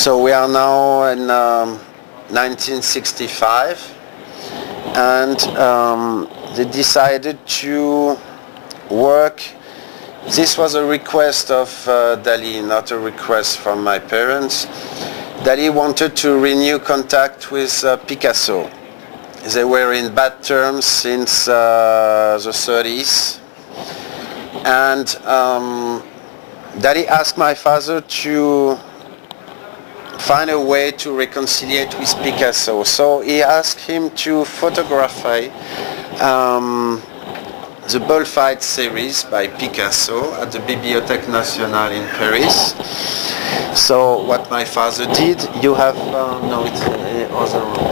So we are now in 1965, and they decided to work. This was a request of Dalí, not a request from my parents. Dalí wanted to renew contact with Picasso. They were in bad terms since the 30s. And Dalí asked my father to find a way to reconcile with Picasso. So he asked him to photograph the Bullfight series by Picasso at the Bibliothèque Nationale in Paris. So what my father did, you have, no, it's other room.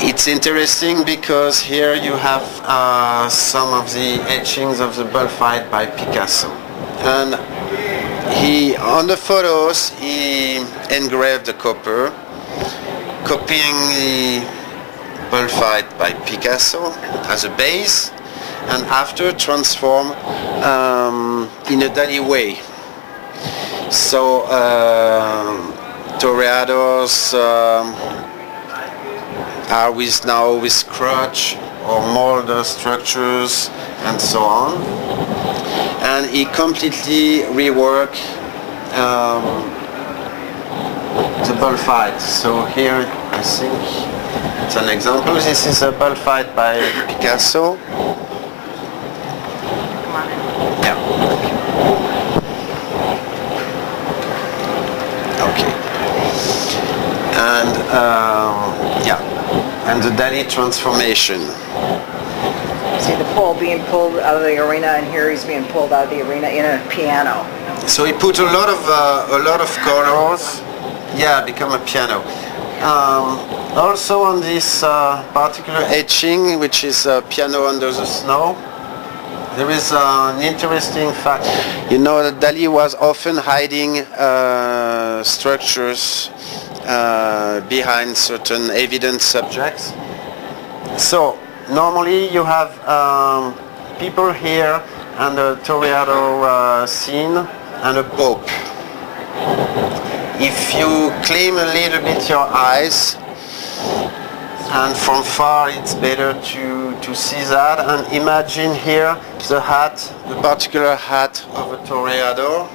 It's interesting because here you have some of the etchings of the Bullfight by Picasso. And on the photos, he engraved the copper, copying the Bullfight by Picasso as a base, and after transform in a Dalí way. So toreadors are now with crutch or mold structures and so on. And he completely reworked the Bullfight. So here I think it's an example. This is a Bullfight by Picasso. Yeah. Okay. And yeah, and the Dalí transformation. See the pole being pulled out of the arena, and here he's being pulled out of the arena in a piano. So he put a lot of colors. Yeah, become a piano. Also on this particular etching, which is a piano under the snow, there is an interesting fact. You know that Dalí was often hiding structures behind certain evident subjects. So normally you have people here and a toreador scene and a pope. If you claim a little bit your eyes, and from far it's better to see that, and imagine here the hat, the particular hat of a toreador,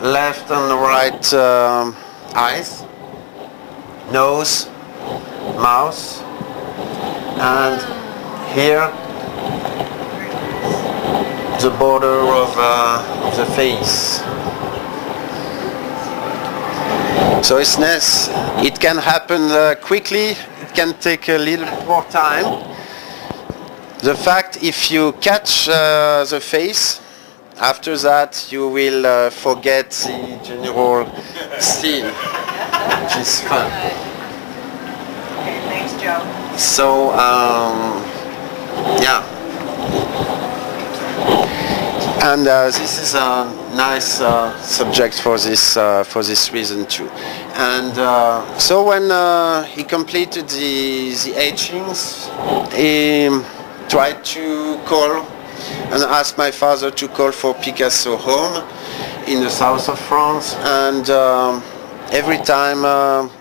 left and right eyes, nose, mouth, and here the border of the face. So it's nice. It can happen quickly, it can take a little bit more time. The fact, if you catch the face, after that you will forget the general scene, which is fun. Okay, thanks, Joe. So, yeah. And this is a nice subject for this reason too. And so when he completed the etchings, he tried to call and asked my father to call for Picasso home in the south of France, and every time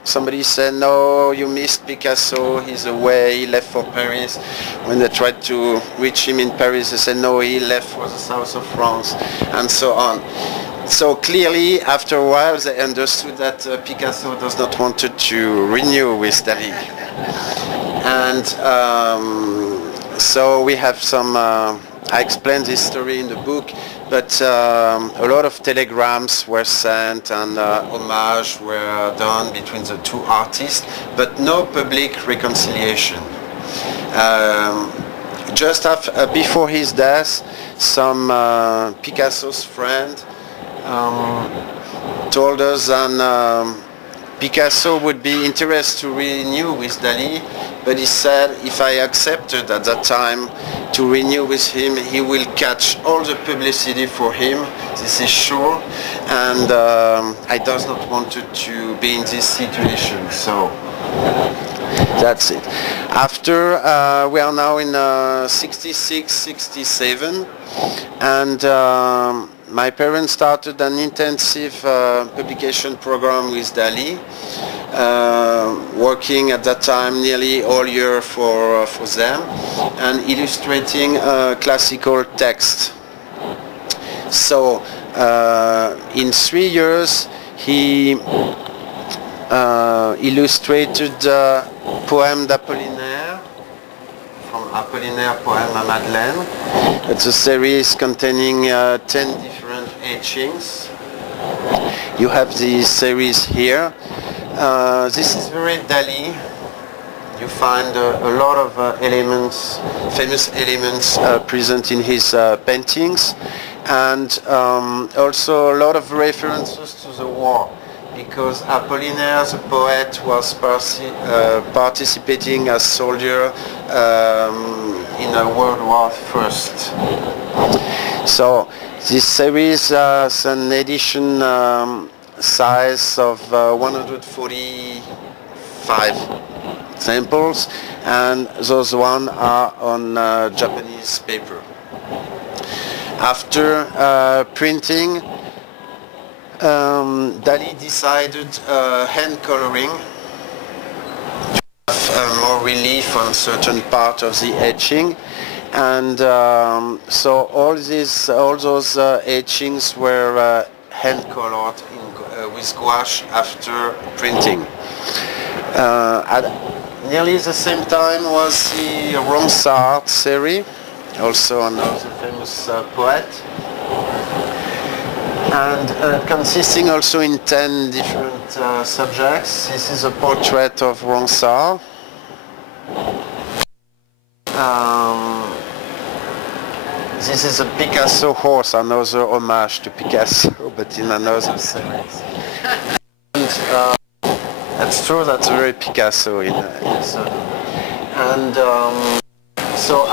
somebody said, no, you missed Picasso, he's away, he left for Paris. When they tried to reach him in Paris, they said, no, he left for the south of France, and so on. So clearly, after a while, they understood that Picasso does not want to renew with Dalí. And so we have some, I explained this story in the book, but a lot of telegrams were sent and homage were done between the two artists, but no public reconciliation. Just before his death, some Picasso's friend told us that Picasso would be interested to renew with Dalí, but he said if I accepted at that time to renew with him, he will catch all the publicity for him, this is sure, and I does not want to be in this situation. So That's it. After, we are now in 66, 67, and my parents started an intensive publication program with Dalí, working at that time nearly all year for them, and illustrating classical text. So in 3 years he illustrated Poème d'Apollinaire, from Apollinaire Poème à Madeleine. It's a series containing 10 different etchings. You have the series here. This is very Dalí. You find a lot of elements, famous elements present in his paintings, and also a lot of references to the war, because Apollinaire, the poet, was participating as soldier in World War I. So this series has an edition size of 145 samples, and those ones are on Japanese paper. After printing, Dalí decided hand coloring to have more relief on certain part of the etching, and so all those etchings were hand colored with gouache after printing. At nearly the same time was the Ronsard series, also another famous poet, and consisting also in 10 different subjects. This is a portrait of Ronsard. This is a Picasso horse, another homage to Picasso, but in another series. And it's true, that's very Picasso in and so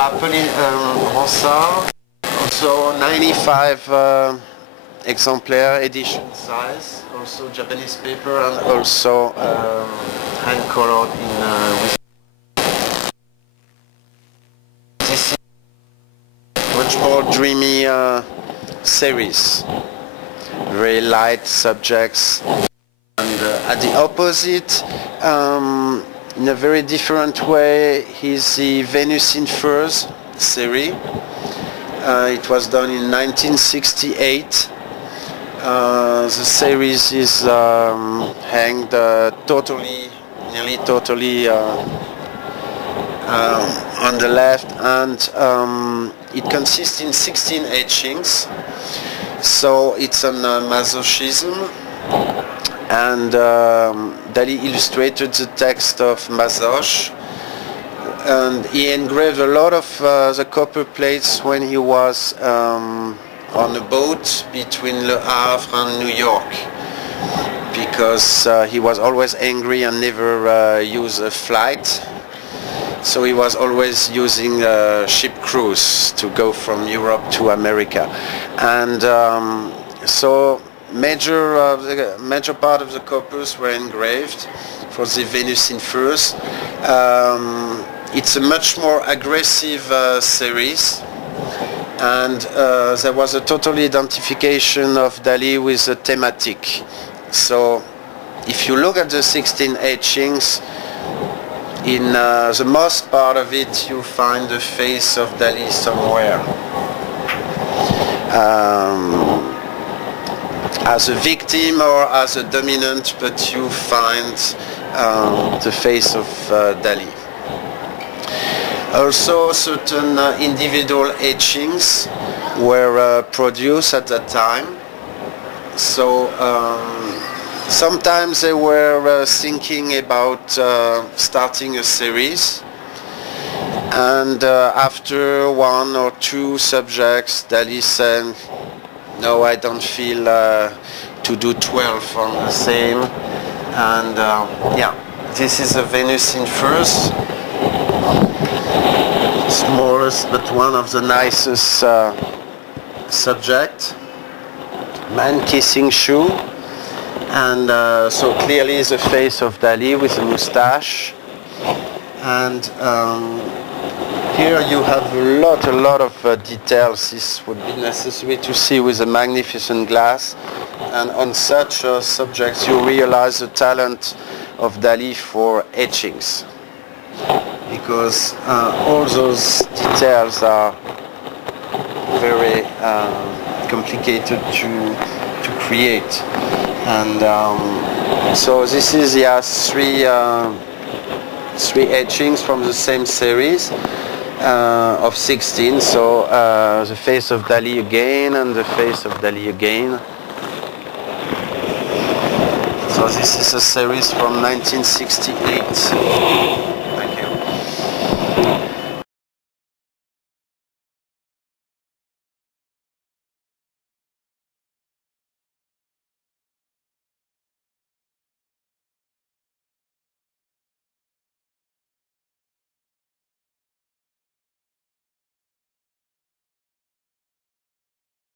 Ronsard, also 95 exemplar edition size, also Japanese paper, and also hand colored in with. This is much more dreamy series, very light subjects, and at the opposite, in a very different way, is the Venus in Furs series. It was done in 1968. The series is hanged nearly totally on the left, and it consists in 16 etchings. So it's on masochism, and Dalí illustrated the text of Masoch, and he engraved a lot of the copper plates when he was on a boat between Le Havre and New York, because he was always angry and never used a flight. So he was always using ship cruise to go from Europe to America, and so major part of the coppers were engraved for the Venus in Furs. It's a much more aggressive series, and there was a total identification of Dalí with the thematic. So if you look at the 16 etchings, in the most part of it you find the face of Dalí somewhere, as a victim or as a dominant, but you find the face of Dalí. Also, certain individual etchings were produced at that time. So sometimes they were thinking about starting a series, and after 1 or 2 subjects, Dalí said, "No, I don't feel to do 12 on the same." And yeah, this is a Venus in Furs. Smallest but one of the nicest subject. Man kissing shoe, and so clearly the face of Dalí with a moustache. And here you have a lot of details. This would be necessary to see with a magnificent glass. And on such subjects you realize the talent of Dalí for etchings, because all those details are very complicated to create. And so this is, he has three etchings from the same series of 16. So the face of Dalí again and the face of Dalí again. So this is a series from 1968.